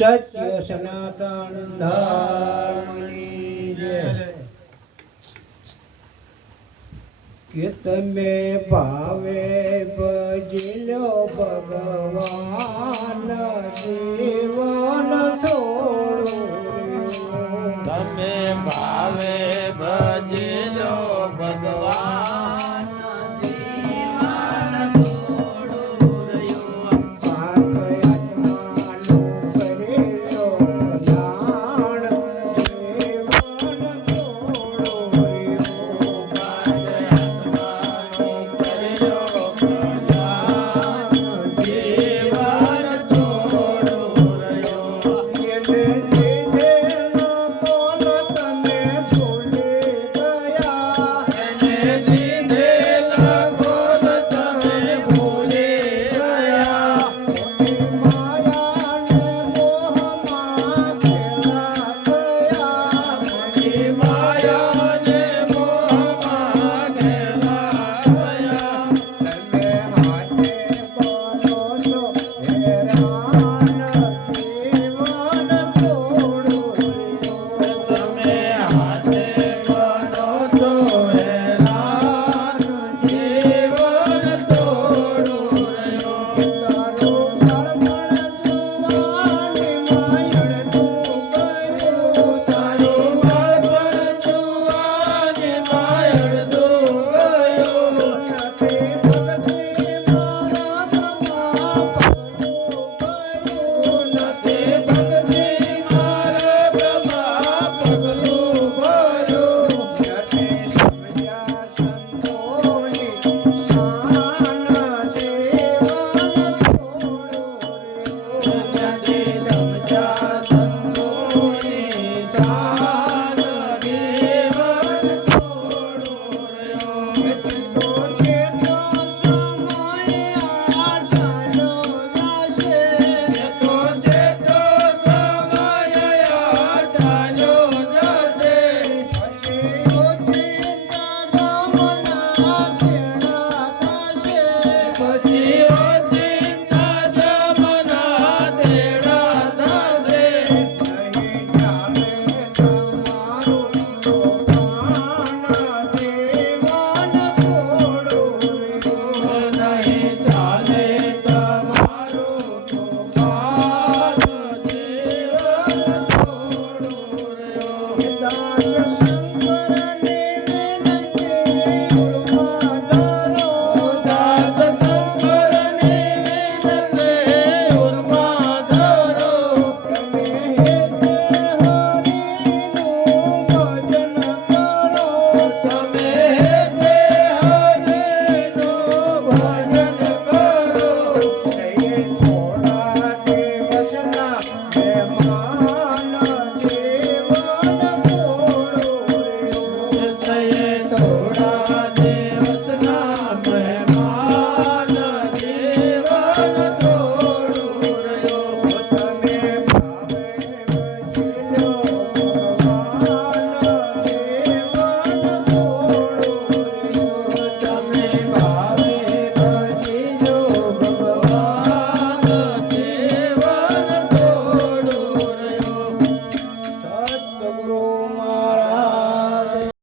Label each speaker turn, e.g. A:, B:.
A: સત્ય સનાતન કે તમે ભાવે ભજલો ભગવાન Yeah.